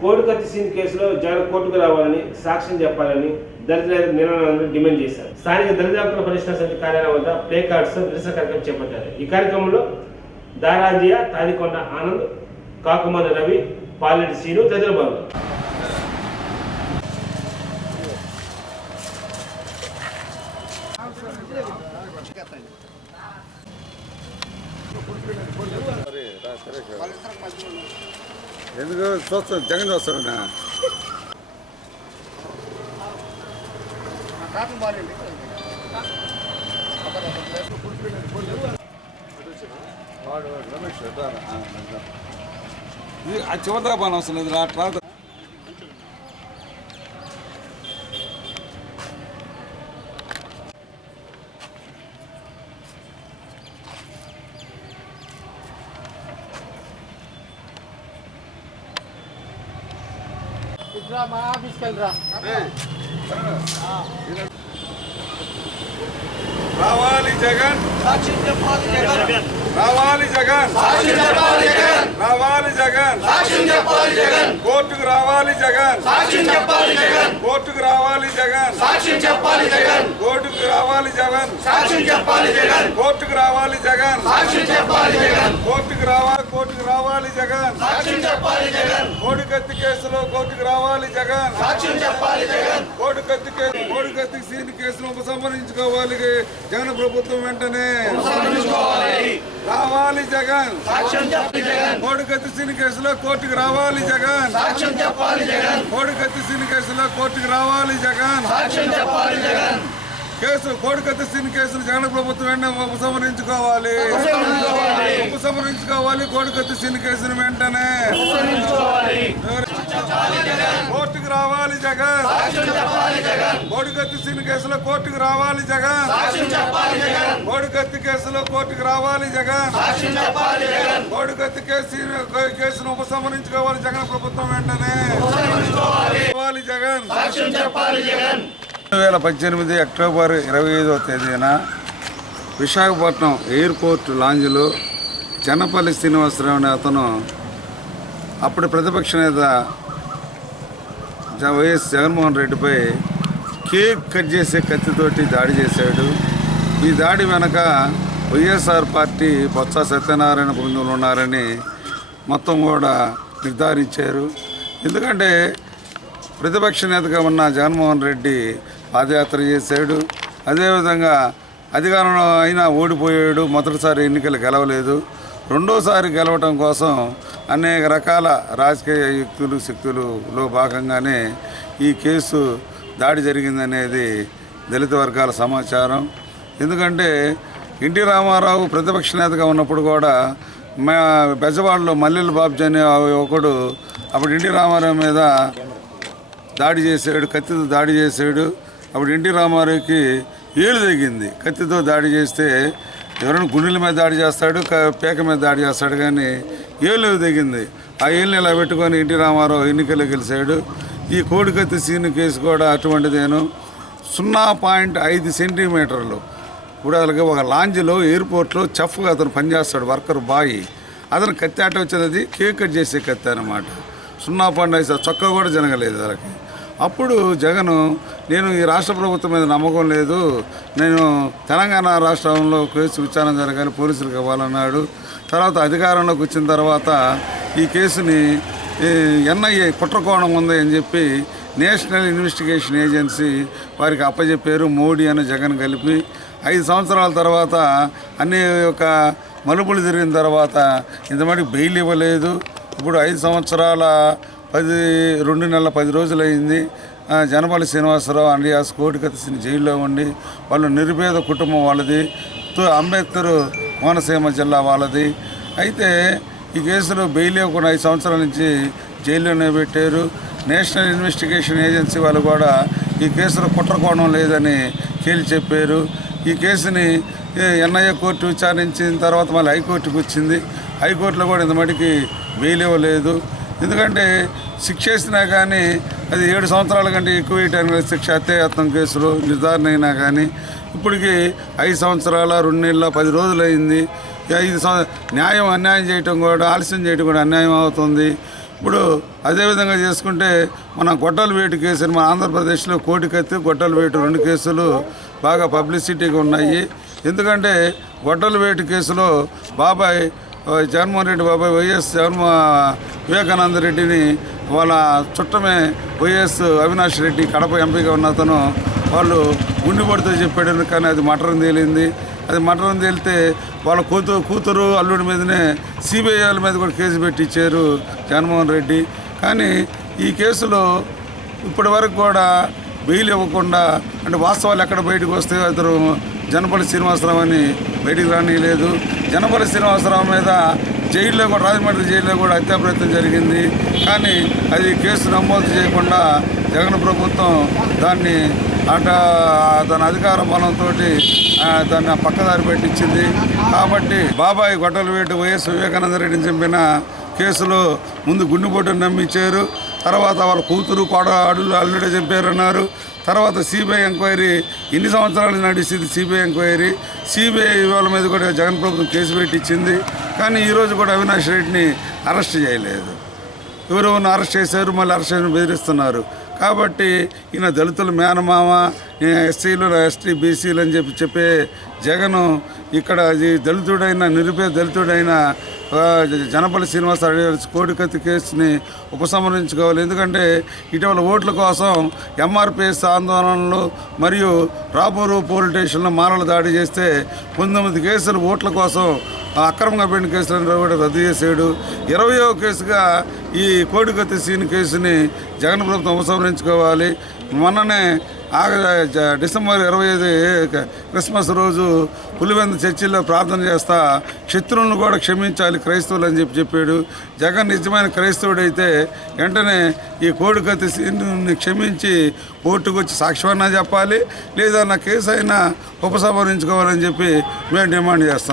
Court కత్తి scene కేసులో జగన్ కోర్టుకు రావాలని సాక్ష్యం చెప్పాలని దళిత నినాదాలను డిమాండ్ చేశారు. స్థానిక దళిత హక్కుల పరిరక్షణ సమితి కార్యాలయం వద్ద ప్లే కార్డ్స్ నిరసన కార్యక్రమం చేపట్టారు. ఈ కార్యక్రమంలో దారాజియా, తాదికొండ ఆనంద్, కాకుమారి రవి, పాలెటి శ్రీను తదితరులు పాల్గొన్నారు. ఎందుకు చూస్తాను జగన్ చూస్తాడు రమేష్ ఇది ఆ చివరిదా బాగా అవసరం లేదు ట్రాక్ మా ఆఫీస్కి వెళ్ళరా. రావాలి జగన్, సాక్షి చెప్పాలి జగన్, రావాలి జగన్, సాక్షి చెప్పాలి జగన్, రావాలి జగన్, సాక్షి చెప్పాలి జగన్, కోర్టుకు రావాలి జగన్, సాక్షి చెప్పాలి జగన్, కోర్టుకు రావాలి జగన్, సాక్షి చెప్పాలి జగన్, కోర్టుకు రావాలి జగన్, సాక్షి చెప్పాలి జగన్, కోర్టుకు రావాలి జగన్, సాక్షి చెప్పాలి జగన్, కోర్టుకు రావాలి జగన్, సాక్షి చెప్పాలి జగన్, కోడి కత్తి కేసులో కోర్టుకు రావాలి జగన్, సాక్షి చెప్పాలి జగన్, కోడి కత్తి సీన్ కేసును ఉపసంహరించుకోవాలి జగన్ ప్రభుత్వం వెంటనే రావాలి జగన్, సాక్షి చెప్పాలి జగన్, కోడి కత్తి సీన్ కేసులో కోర్టుకు రావాలి జగన్, సాక్షి చెప్పాలి జగన్, కోడి కత్తి సీన్ కేసులో కోర్టుకు రావాలి జగన్, సాక్షి చెప్పాలి జగన్, కోడి కత్తి సీన్ కేసులు జగన్ ప్రభుత్వం వెంటనే ఉపసంహరించుకోవాలి, కోడి కత్తి సీన్ కేసును వెంటనే కోర్టుకు రావాలి జగన్, కోడి కత్తి సీన్ కేసులో కోర్టుకు రావాలి జగన్, కోడి కత్తి కేసులో కోర్టుకు రావాలి జగన్, కోడి కత్తి కేసును ఉపసంహరించుకోవాలి జగన్ ప్రభుత్వం వెంటనే జగన్. 2018 అక్టోబర్ 25వ తేదీన విశాఖపట్నం ఎయిర్పోర్ట్ లాంజ్లో జనపల్లి శ్రీనివాసరావు అనే అతను అప్పుడు ప్రతిపక్ష నేత వైఎస్ జగన్మోహన్ రెడ్డిపై కేక్ కట్ చేసే కత్తితోటి దాడి చేశాడు. ఈ దాడి వెనక వైఎస్ఆర్ పార్టీ బొత్స సత్యనారాయణ బృందంలో ఉన్నారని మొత్తం కూడా నిర్ధారించారు. ఎందుకంటే ప్రతిపక్ష నేతగా ఉన్న జగన్మోహన్ రెడ్డి పాదయాత్ర చేశాడు. అదేవిధంగా అధికారంలో అయినా ఓడిపోయాడు. మొదటిసారి ఎన్నికలు గెలవలేదు. రెండోసారి గెలవటం కోసం అనేక రకాల రాజకీయ శక్తులలో భాగంగానే ఈ కేసు దాడి జరిగిందనేది దళిత వర్గాల సమాచారం. ఎందుకంటే ఎన్టీ రామారావు ప్రతిపక్ష నేతగా ఉన్నప్పుడు కూడా బెజవాడలో మల్లెల బాబ్జీ అనే ఒకడు అప్పుడు ఎన్టీ రామారావు మీద దాడి చేశాడు, కత్తితో దాడి చేశాడు. అప్పుడు ఎన్టీ రామారావుకి ఏలు తెగింది. కత్తితో దాడి చేస్తే ఎవరైనా గుండెల మీద దాడి చేస్తాడు, పేక మీద దాడి చేస్తాడు, కానీ ఏలు తెగింది. ఆ ఏళ్ళని ఇలా పెట్టుకొని ఎన్టీ రామారావు ఎన్నికల్లో గెలిచాడు. ఈ కోడి కత్తి సీన్ కేసు కూడా అటువంటిదేను. 0.5 సెంటీమీటర్లు ఇప్పుడు అలాగే ఒక లాంజ్లో ఎయిర్పోర్ట్లో చెఫ్గా అతను పనిచేస్తాడు, వర్కర్ బాయ్. అతను కత్తి ఆట వచ్చేది కేక్ కట్ చేసే కత్తి అనమాట. 0.5 చొక్కా కూడా జరగలేదు వాళ్ళకి. అప్పుడు జగను నేను ఈ రాష్ట్ర ప్రభుత్వం మీద నమ్మకం లేదు, నేను తెలంగాణ రాష్ట్రంలో కేసు విచారణ జరగాలి, పోలీసులకు ఇవ్వాలన్నాడు. తర్వాత అధికారంలోకి వచ్చిన తర్వాత ఈ కేసుని ఎన్ఐఏ కుట్రకోణం ఉంది అని చెప్పి నేషనల్ ఇన్వెస్టిగేషన్ ఏజెన్సీ వారికి అప్పచెప్పారు. మోడీ అని జగన్ కలిపి 5 సంవత్సరాల తర్వాత అన్ని యొక్క మలుపులు తిరిగిన తర్వాత ఇంతమటికి బెయిల్ ఇవ్వలేదు. ఇప్పుడు 5 సంవత్సరాల 2 నెలల 10 రోజులు అయింది. జనపల్లి శ్రీనివాసరావు అలియాస్ కోడి కత్తి సీన్ జైల్లో ఉండి వాళ్ళు నిరుపేద కుటుంబం వాళ్ళది, అంబేద్కర్ కోనసీమ జిల్లా వాళ్ళది. అయితే ఈ కేసులో బెయిల్ ఇవ్వకుండా 5 సంవత్సరాల నుంచి జైల్లోనే పెట్టారు. నేషనల్ ఇన్వెస్టిగేషన్ ఏజెన్సీ వాళ్ళు కూడా ఈ కేసులో కుట్రకోణం లేదని తేల్చి చెప్పారు. ఈ కేసుని ఎన్ఐఏ కోర్టు విచారించిన తర్వాత మళ్ళీ హైకోర్టుకు వచ్చింది. హైకోర్టులో కూడా ఇంతమటికి బెయిల్ ఇవ్వలేదు. ఎందుకంటే శిక్ష వేసినా కానీ అది 7 సంవత్సరాల కంటే ఎక్కువ వేయటానికి శిక్ష హత్యాయత్నం కేసులో నిర్ధారణ అయినా కానీ ఇప్పటికి 5 సంవత్సరాల 2 నెలల 10 రోజులు అయింది. న్యాయం అన్యాయం చేయటం కూడా ఆలస్యం చేయడం కూడా అన్యాయం అవుతుంది. ఇప్పుడు అదేవిధంగా చేసుకుంటే మన గొడ్డల వేటు కేసు మన ఆంధ్రప్రదేశ్లో కోటికత్తి గొడ్డల వేటు 2 కేసులు బాగా పబ్లిసిటీగా ఉన్నాయి. ఎందుకంటే గొడ్డల వేటు కేసులో బాబాయ్ జగన్మోహన్ రెడ్డి బాబాయ్ వివేకానంద రెడ్డిని వాళ్ళ చుట్టమే వైఎస్ అవినాష్ రెడ్డి కడప ఎంపీగా ఉన్న అతను వాళ్ళు గుండెపోటుతో చెప్పాడు, కానీ అది మటరం తేలింది. అది మటరం తేలితే వాళ్ళ కూతురు అల్లుడి మీదనే సిబిఐ వాళ్ళ మీద కూడా కేసు పెట్టించారు జగన్మోహన్ రెడ్డి. కానీ ఈ కేసులో ఇప్పటి వరకు కూడా బెయిల్ ఇవ్వకుండా, అంటే వాస్తవాలు ఎక్కడ బయటకు వస్తే అతను జనపల్లి శ్రీనివాసరావు అని బయటికి రానిలేదు. జనపల్లి శ్రీనివాసరావు మీద జైల్లో కూడా రాజమండ్రి జైల్లో కూడా హత్యా ప్రయత్నం జరిగింది. కానీ అది కేసు నమోదు చేయకుండా జగన్ ప్రభుత్వం దాన్ని తన అధికార బలంతో దాన్ని పక్కదారి పెట్టించింది. కాబట్టి బాబాయ్ గొడ్డల వేటు వైఎస్ వివేకానంద రెడ్డిని చంపిన కేసులో ముందు గుండెపోటును నమ్మించారు. తర్వాత వాళ్ళ కూతురు అల్లుడే చంపారన్నారు. తర్వాత సిబిఐ ఎంక్వైరీ ఎన్ని సంవత్సరాలు నడిచింది సిబిఐ ఎంక్వైరీ. సిబిఐ వాళ్ళ మీద కూడా జగన్ ప్రభుత్వం కేసు పెట్టించింది. కానీ ఈరోజు కూడా అవినాష్ రెడ్డిని అరెస్ట్ చేయలేదు. ఎవరు అరెస్ట్ చేశారు, మళ్ళీ అరెస్ట్ చేయని బెదిరిస్తున్నారు. కాబట్టి ఈయన దళితుల మేనమామ, ఎస్సీలు ఎస్టీ బీసీలు అని చెప్పే జగను ఇక్కడ దళితుడైన నిరుపేద దళితుడైన జనపల్లి శ్రీనివాసరావు కోడికత్తి కేసుని ఉపసంహరించుకోవాలి. ఎందుకంటే ఇటీవల ఓట్ల కోసం ఎంఆర్పిఎస్ ఆందోళనలు మరియు రాపూరు పోలీస్ స్టేషన్లో మానవులు దాడి చేస్తే 19 కేసులు ఓట్ల కోసం అక్రమంగా పెట్టిన కేసులను కూడా రద్దు చేశాడు. 20వ కేసుగా ఈ కోడికత్తి సీన్ కేసుని జగన్ ప్రభుత్వం ఉపసంహరించుకోవాలి. మొన్ననే డిసెంబర్ 25 క్రిస్మస్ రోజు పులివెంద చర్చిలో ప్రార్థన చేస్తా శత్రువులను కూడా క్షమించాలి క్రైస్తవులు అని చెప్పాడు. జగన్ నిజమైన క్రైస్తవుడైతే వెంటనే ఈ కోడికత్తి సీన్ని క్షమించి కోర్టుకు వచ్చి సాక్ష్యాన్ని చెప్పాలి, లేదా నా కేసు అయినా ఉపసంహరించుకోవాలని చెప్పి మేము డిమాండ్ చేస్తాం.